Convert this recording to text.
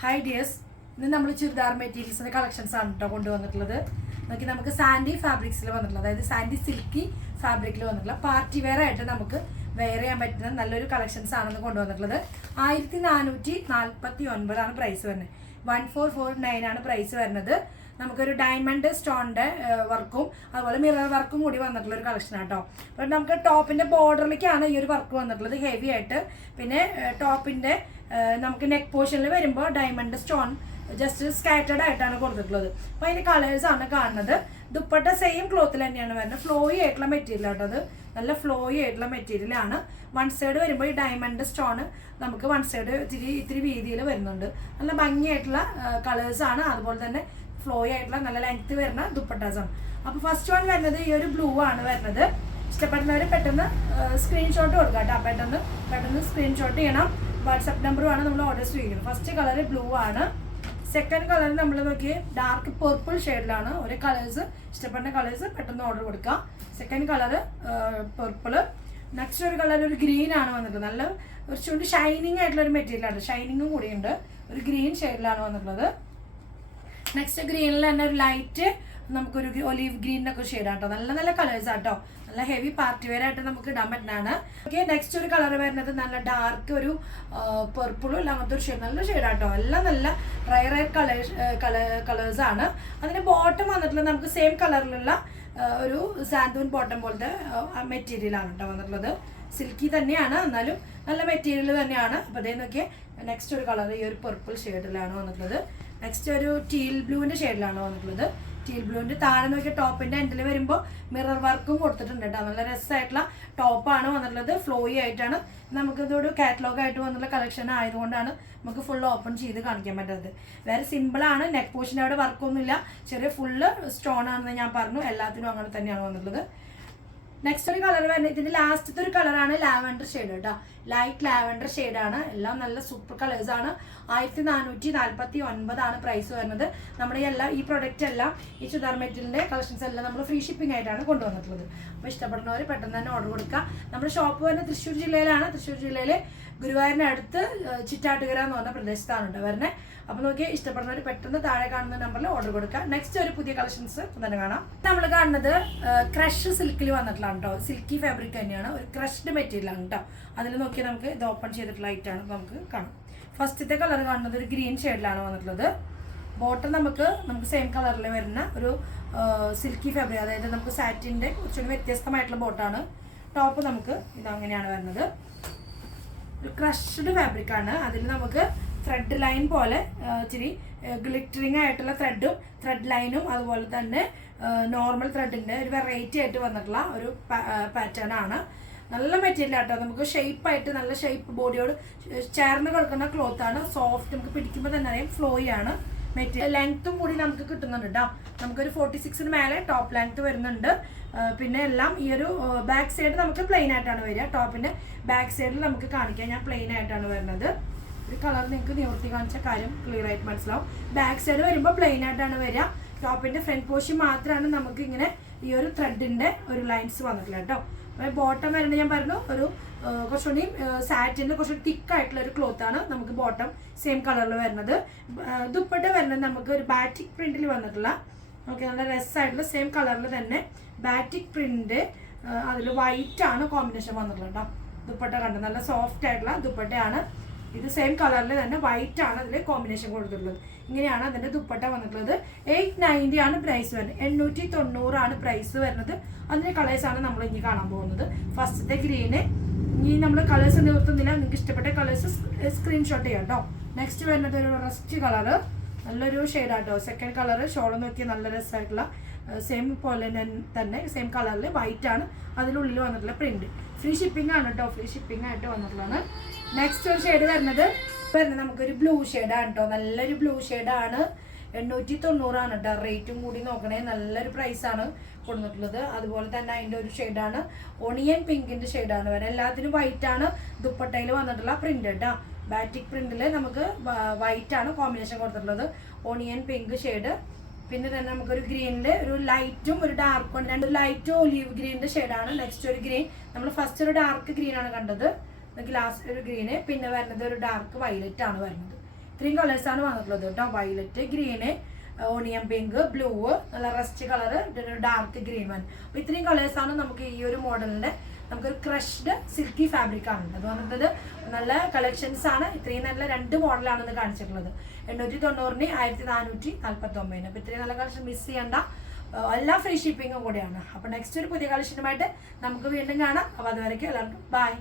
Hi dears ഇന്ന് നമ്മൾ churidar മെറ്റീരിയൽസിന്റെ collections ആണ് കേട്ടോ കൊണ്ടുവന്നിട്ടുള്ളത്. നോക്കി നമുക്ക് സാൻഡി ഫാബ്രിക്സിൽ വന്നിട്ടുള്ളത്. അതായത് സാൻഡി സിൽക്കി ഫാബ്രിക്കിൽ വന്നിട്ടുള്ള പാർട്ടി വെയർ ആയിട്ട് നമുക്ക് വെയർ ചെയ്യാൻ പറ്റുന്ന നല്ലൊരു കളക്ഷൻസ് ആണെന്ന് കൊണ്ടുവന്നിട്ടുള്ളത്. ആയിരത്തി നാനൂറ്റി നാൽപ്പത്തി ഒൻപതാണ് പ്രൈസ് വരുന്നത്. വൺ ഫോർ ഫോർ നയൻ ആണ് പ്രൈസ് വരുന്നത്. നമുക്കൊരു ഡയമണ്ട് സ്റ്റോണിന്റെ വർക്കും അതുപോലെ മിറർ വർക്കും കൂടി വന്നിട്ടുള്ള ഒരു കളക്ഷൻ ആട്ടോ. അപ്പോൾ നമുക്ക് ടോപ്പിന്റെ ബോർഡറിലേക്കാണ് ഈ ഒരു വർക്ക് വന്നിട്ടുള്ളത് ഹെവി ആയിട്ട്. പിന്നെ ടോപ്പിന്റെ നമുക്ക് നെക്ക് പോർഷനിൽ വരുമ്പോൾ ഡയമണ്ട് സ്റ്റോൺ ജസ്റ്റ് സ്കാറ്റേഡ് ആയിട്ടാണ് കൊടുത്തിട്ടുള്ളത്. അപ്പോൾ കളേഴ്സ് ആണ് കാണുന്നത്. ദുപ്പട്ട സെയിം ക്ലോത്തിൽ തന്നെയാണ് വരുന്നത്. ഫ്ലോയി ആയിട്ടുള്ള മെറ്റീരിയൽ ആട്ടോ അത്. നല്ല ഫ്ലോയി ആയിട്ടുള്ള മെറ്റീരിയൽ ആണ്. വൺ സൈഡ് വരുമ്പോൾ ഈ ഡയമണ്ട് സ്റ്റോൺ നമുക്ക് വൺ സൈഡ് ഇത്തിരി ഇത്തിരി വീതിയിൽ വരുന്നുണ്ട്. നല്ല ഭംഗിയായിട്ടുള്ള കളേഴ്സ് ആണ്. അതുപോലെ തന്നെ ഫ്ലോയി ആയിട്ടുള്ള നല്ല ലെങ്ത് വരുന്ന ദുപ്പട്ടാസ് ആണ് അപ്പോൾ ഫസ്റ്റ് വൺ വരുന്നത് ഈ ഒരു ബ്ലൂ ആണ് വരുന്നത്. ഇഷ്ടപ്പെടുന്നവർ പെട്ടെന്ന് സ്ക്രീൻഷോട്ട് കൊടുക്കുക കേട്ടോ പെട്ടെന്ന് പെട്ടെന്ന് സ്ക്രീൻഷോട്ട് ചെയ്യണം. വാട്സപ്പ് നമ്പറുമാണ് നമ്മൾ ഓർഡർ സ്വീകരിക്കുന്നത് ഫസ്റ്റ് കളർ ബ്ലൂ ആണ്. സെക്കൻഡ് കളർ നമ്മൾ നോക്കി ഡാർക്ക് പർപ്പിൾ ഷെയ്ഡിലാണ് ഒരു കളേഴ്സ് ഇഷ്ടപ്പെടുന്ന കളേഴ്സ് പെട്ടെന്ന് ഓർഡർ കൊടുക്കാം. സെക്കൻഡ് കളർ പർപ്പിൾ നെക്സ്റ്റ് ഒരു കളർ ഒരു ഗ്രീൻ ആണ് വന്നിട്ടുള്ളത്. നല്ല കുറച്ചുകൊണ്ട് ഷൈനിങ് ആയിട്ടുള്ള ഒരു മെറ്റീരിയലാണ് ഷൈനിങ്ങും കൂടിയുണ്ട്. ഒരു ഗ്രീൻ ഷെയ്ഡിലാണ് വന്നിട്ടുള്ളത്. നെക്സ്റ്റ് ഗ്രീനിൽ തന്നെ ഒരു ലൈറ്റ് നമുക്കൊരു ഒലീവ് ഗ്രീനൊക്കെ ഷെയ്ഡ് ആട്ടോ നല്ല നല്ല കളേഴ്സ് ആട്ടോ നല്ല ഹെവി പാർട്ടി വെയർ ആയിട്ട് നമുക്ക് ഇടാൻ പറ്റുന്നതാണ്. ഓക്കെ നെക്സ്റ്റ് ഒരു കളർ വരുന്നത് നല്ല ഡാർക്ക് ഒരു പെർപ്പിളും ഇല്ല അങ്ങനത്തെ ഒരു ഷെയ്ഡ് നല്ല ഷെയ്ഡ് ആട്ടോ എല്ലാം നല്ല റയർ റയർ കളേഴ്സ് കളേഴ്സ് ആണ്. അതിന് ബോട്ടം വന്നിട്ടുള്ളത് നമുക്ക് സെയിം കളറിലുള്ള ഒരു സാന്തൂൻ ബോട്ടം പോലത്തെ മെറ്റീരിയൽ ആണ് കേട്ടോ വന്നിട്ടുള്ളത്. സിൽക്കി തന്നെയാണ് എന്നാലും നല്ല മെറ്റീരിയൽ തന്നെയാണ്. അപ്പോൾ അതേ നോക്കിയാൽ നെക്സ്റ്റ് ഒരു കളർ ഈ ഒരു പെർപ്പിൾ ഷെയ്ഡിലാണ് വന്നിട്ടുള്ളത്. നെക്സ്റ്റ് ഒരു ടീൽ ബ്ലൂവിന്റെ ഷെയ്ഡിലാണ് വന്നിട്ടുള്ളത്. ടീൽ ബ്ലൂവിന്റെ താഴെ നോക്കിയ ടോപ്പിന്റെ എൻഡിൽ വരുമ്പോൾ മിറർ വർക്കും കൊടുത്തിട്ടുണ്ട് കേട്ടോ. നല്ല രസമായിട്ടുള്ള ടോപ്പാണ് വന്നിട്ടുള്ളത്. ഫ്ലോയി ആയിട്ടാണ്. നമുക്ക് ഇതൊരു കാറ്റലോഗ് ആയിട്ട് വന്നിട്ടുള്ള കളക്ഷൻ ആയതുകൊണ്ടാണ് നമുക്ക് ഫുൾ ഓപ്പൺ ചെയ്ത് കാണിക്കാൻ പറ്റുന്നത് വേറെ സിമ്പിളാണ് നെക്ക് പോഷന്റെ അവിടെ വർക്കൊന്നുമില്ല ചെറിയ ഫുള്ള് സ്റ്റോൺ ആണെന്ന് ഞാൻ പറഞ്ഞു. എല്ലാത്തിനും അങ്ങനെ തന്നെയാണ് വന്നിട്ടുള്ളത്. നെക്സ്റ്റ് ഒരു കളർ വരുന്നത്. ഇതിന്റെ ലാസ്റ്റത്തെ ഒരു കളറാണ് ലാവൻഡർ ഷെയ്ഡ് കേട്ടോ ലൈറ്റ് ലാവൻഡർ ആണ്. എല്ലാം നല്ല സൂപ്പർ കളേഴ്സ് ആണ്. ആയിരത്തി നാനൂറ്റി നാൽപ്പത്തി ഒൻപതാണ് പ്രൈസ് വരുന്നത്. നമ്മുടെ എല്ലാ ഈ പ്രൊഡക്റ്റ് എല്ലാം ഈ ചുദാർ മെറ്റീരിയലിന്റെ കളക്ഷൻസ് എല്ലാം നമ്മൾ ഫ്രീ ഷിപ്പിംഗ് ആയിട്ടാണ് കൊണ്ടുവന്നിട്ടുള്ളത്. അപ്പോൾ ഇഷ്ടപ്പെടുന്നവർ പെട്ടെന്ന് തന്നെ ഓർഡർ കൊടുക്കുക. നമ്മുടെ ഷോപ്പ് വരുന്നത് തൃശ്ശൂർ ജില്ലയിലാണ്. തൃശ്ശൂർ ജില്ലയിലെ ഗുരുവായൂരിനടുത്ത് ചിറ്റാട്ടുകര എന്ന് പറഞ്ഞ പ്രദേശത്താണ് കേട്ടോ വരുന്നത് അപ്പോൾ നോക്കിയാൽ ഇഷ്ടപ്പെടുന്നവർ പെട്ടെന്ന് താഴെ കാണുന്ന നമ്പറിൽ ഓർഡർ കൊടുക്കുക. നെക്സ്റ്റ് ഒരു പുതിയ കളക്ഷൻസ് തന്നെ കാണാം. നമ്മൾ കാണുന്നത് ക്രഷ് സിൽക്കിൽ വന്നിട്ടുള്ളതാണ് കേട്ടോ സിൽക്കി ഫാബ്രിക് തന്നെയാണ്. ഒരു ക്രഷ്ഡ് മെറ്റീരിയൽ ആണ് കേട്ടോ അതിൽ നോക്കിയാൽ നമുക്ക് ഇത് ഓപ്പൺ ചെയ്തിട്ടുള്ള ഐറ്റാണ് നമുക്ക് കാണാം. ഫസ്റ്റത്തെ കളർ കാണുന്നത് ഒരു ഗ്രീൻ ഷെയ്ഡിലാണ് വന്നിട്ടുള്ളത്. ബോട്ടം നമുക്ക് നമുക്ക് സെയിം കളറിൽ വരുന്ന ഒരു സിൽക്കി ഫാബ്രിക് അതായത് നമുക്ക് സാറ്റിന്റെ കുറച്ചുകൂടി വ്യത്യസ്തമായിട്ടുള്ള ബോട്ടാണ് ടോപ്പ് നമുക്ക് ഇത് അങ്ങനെയാണ് വരുന്നത്. ഒരു ക്രഷ്ഡ് ഫാബ്രിക് ആണ്. അതിൽ നമുക്ക് ത്രെഡ് ലൈൻ പോലെ ഇച്ചിരി ഗ്ലിറ്ററിങ് ആയിട്ടുള്ള ത്രെഡും ത്രെഡ് ലൈനും അതുപോലെ തന്നെ നോർമൽ ത്രെഡിന്റെ ഒരു വെറൈറ്റി ആയിട്ട് വന്നിട്ടുള്ള ഒരു പാറ്റേൺ ആണ്. നല്ല മെറ്റീരിയൽ ആട്ടോ. നമുക്ക് ഷേപ്പായിട്ട് നല്ല ഷേപ്പ് ബോഡിയോട് ചേർന്ന് കിടക്കുന്ന ക്ലോത്ത് ആണ്. സോഫ്റ്റ് നമുക്ക് പിടിക്കുമ്പോൾ തന്നെ അറിയാം ഫ്ലോയി ആണ് മെറ്റീരിയൽ ലെങ്ത്തും കൂടി നമുക്ക് കിട്ടുന്നുണ്ട് കേട്ടോ നമുക്കൊരു ഫോർട്ടി സിക്സിന് മേലെ ടോപ്പ് ലെങ്ത്ത് വരുന്നുണ്ട്. പിന്നെ എല്ലാം ഈ ഒരു ബാക്ക് സൈഡ് നമുക്ക് പ്ലെയിൻ ആയിട്ടാണ് വരിക. ടോപ്പിന്റെ ബാക്ക് സൈഡിൽ നമുക്ക് കാണിക്കാം. ഞാൻ പ്ലെയിൻ ആയിട്ടാണ് വരുന്നത്. ഒരു കളർ നിങ്ങൾക്ക് നിവർത്തി കാണിച്ച കാര്യം ക്ലിയർ ആയിട്ട് മനസ്സിലാവും. ബാക്ക് സൈഡ് വരുമ്പോൾ പ്ലെയിൻ ആയിട്ടാണ് വരിക. ടോപ്പിന്റെ ഫ്രണ്ട് പോർഷൻ മാത്രമാണ് നമുക്ക് ഇങ്ങനെ ഈ ഒരു ത്രെഡിന്റെ ഒരു ലൈൻസ് വന്നിട്ടില്ല കേട്ടോ. ബോട്ടം വരുന്നത് ഞാൻ പറഞ്ഞു ഒരു കുറച്ചുകൂടി സാറ്റിന്റെ കുറച്ചുകൂടി തിക്ക് ആയിട്ടുള്ള ഒരു ക്ലോത്ത് ആണ് നമുക്ക് ബോട്ടം സെയിം കളറിൽ വരുന്നത്. ദുപ്പട്ട വരുന്നത് നമുക്ക് ഒരു ബാറ്റിക് പ്രിന്റിൽ വന്നിട്ടുള്ള ഓക്കെ നല്ല രസമായിട്ടുള്ള സെയിം കളറിൽ തന്നെ ബാറ്റിക് പ്രിന്റ് അതിൽ വൈറ്റ് ആണ് കോമ്പിനേഷൻ വന്നിട്ടുള്ളത് കേട്ടോ. ദുപ്പട്ട കണ്ടത് നല്ല സോഫ്റ്റ് ആയിട്ടുള്ള ദുപ്പട്ടയാണ്. ഇത് സെയിം കളറിൽ തന്നെ വൈറ്റ് ആണ് അതിൽ കോമ്പിനേഷൻ കൊടുത്തിട്ടുള്ളത്. ഇങ്ങനെയാണ് അതിന്റെ ദുപ്പട്ട വന്നിട്ടുള്ളത്. എയ്റ്റ് നയന്റി ആണ് പ്രൈസ് വരുന്നത്. എണ്ണൂറ്റി തൊണ്ണൂറാണ് പ്രൈസ് വരുന്നത്. അതിന്റെ കളേഴ്സ് ആണ് നമ്മൾ ഇനി കാണാൻ പോകുന്നത്. ഫസ്റ്റത്തെ ഗ്രീന് ഇനി നമ്മൾ കളേഴ്സ് നിർത്തുന്നില്ല. നിങ്ങൾക്ക് ഇഷ്ടപ്പെട്ട കളേഴ്സ് സ്ക്രീൻഷോട്ട് ചെയ്യാം കേട്ടോ നെക്സ്റ്റ് വരുന്നത് ഒരു റസ്റ്റ് കളറ് നല്ലൊരു ഷെയ്ഡാട്ടോ സെക്കൻഡ് കളർ ഷോൾ നോക്കിയ നല്ല രസമായിട്ടുള്ള സെയിം പോലെ തന്നെ- സെയിം കളറിൽ വൈറ്റ് ആണ്. അതിനുള്ളിൽ വന്നിട്ടുള്ള പ്രിന്റ് ഫ്രീ ഷിപ്പിംഗ് ആണ് കേട്ടോ ഫ്രീ ഷിപ്പിംഗ് ആയിട്ട് വന്നിട്ടുള്ളതാണ് നെക്സ്റ്റ് ഒരു ഷെയ്ഡ് വരുന്നത് വരുന്നത് നമുക്കൊരു ബ്ലൂ ഷെയ്ഡാണ് കേട്ടോ നല്ലൊരു ബ്ലൂ ഷെയ്ഡാണ് എണ്ണൂറ്റി തൊണ്ണൂറാണ് കേട്ടോ റേറ്റും കൂടി നോക്കണേ നല്ലൊരു പ്രൈസ് ആണ് കൊടുത്തിട്ടുള്ളത്. അതുപോലെ തന്നെ അതിന്റെ ഒരു ഷെയ്ഡാണ് ഒണിയൻ പിങ്കിന്റെ ഷെയ്ഡാണ് വരുന്നത് എല്ലാത്തിനും വൈറ്റ് ആണ്. ദുപ്പട്ടയിൽ വന്നിട്ടുള്ള പ്രിന്റ് കേട്ടോ ബാറ്റിക് പ്രിന്റിൽ നമുക്ക് വൈറ്റ് ആണ് കോമ്പിനേഷൻ കൊടുത്തിട്ടുള്ളത്. ഒണിയൻ പിങ്ക് ഷെയ്ഡ് പിന്നെ തന്നെ നമുക്കൊരു ഗ്രീനിൽ ഒരു ലൈറ്റും ഒരു ഡാർക്കും രണ്ട് ലൈറ്റും ഒലീവ് ഗ്രീനിന്റെ ഷെയ്ഡാണ്. നെക്സ്റ്റ് ഒരു ഗ്രീൻ. നമ്മൾ ഫസ്റ്റ് ഒരു ഡാർക്ക് ഗ്രീൻ ആണ് കണ്ടത് ലാസ്റ്റ് ഒരു ഗ്രീന്. പിന്നെ വരുന്നത് ഒരു ഡാർക്ക് വയലറ്റ് ആണ് വരുന്നത്. ഇത്രയും കളേഴ്സാണ് വന്നിട്ടുള്ളത് കേട്ടോ. Violet green onion pink blue നല്ല rust colour dark green one അപ്പോൾ ഇത്രയും ആണ് നമുക്ക് ഈ ഒരു മോഡലിന്റെ നമുക്കൊരു ക്രഷ്ഡ് സിൽക്കി ഫാബ്രിക് ആണ്. അത് വന്നിട്ടത് നല്ല കളക്ഷൻസ് ആണ്. ഇത്രയും നല്ല രണ്ട് മോഡലാണെന്ന് കാണിച്ചിട്ടുള്ളത്. എണ്ണൂറ്റി തൊണ്ണൂറിന് ആയിരത്തി നാനൂറ്റി നാൽപ്പത്തി ഒമ്പതിന് അപ്പോൾ ഇത്രയും നല്ല കളക്ഷൻ മിസ് ചെയ്യണ്ട. എല്ലാ ഫ്രീ ഷിപ്പിങ്ങും കൂടെയാണ്. അപ്പോൾ നെക്സ്റ്റ് ഒരു പുതിയ കളക്ഷനുമായിട്ട് നമുക്ക് വീണ്ടും കാണാം. അപ്പോൾ അതുവരെയ്ക്കും എല്ലാവർക്കും ബൈ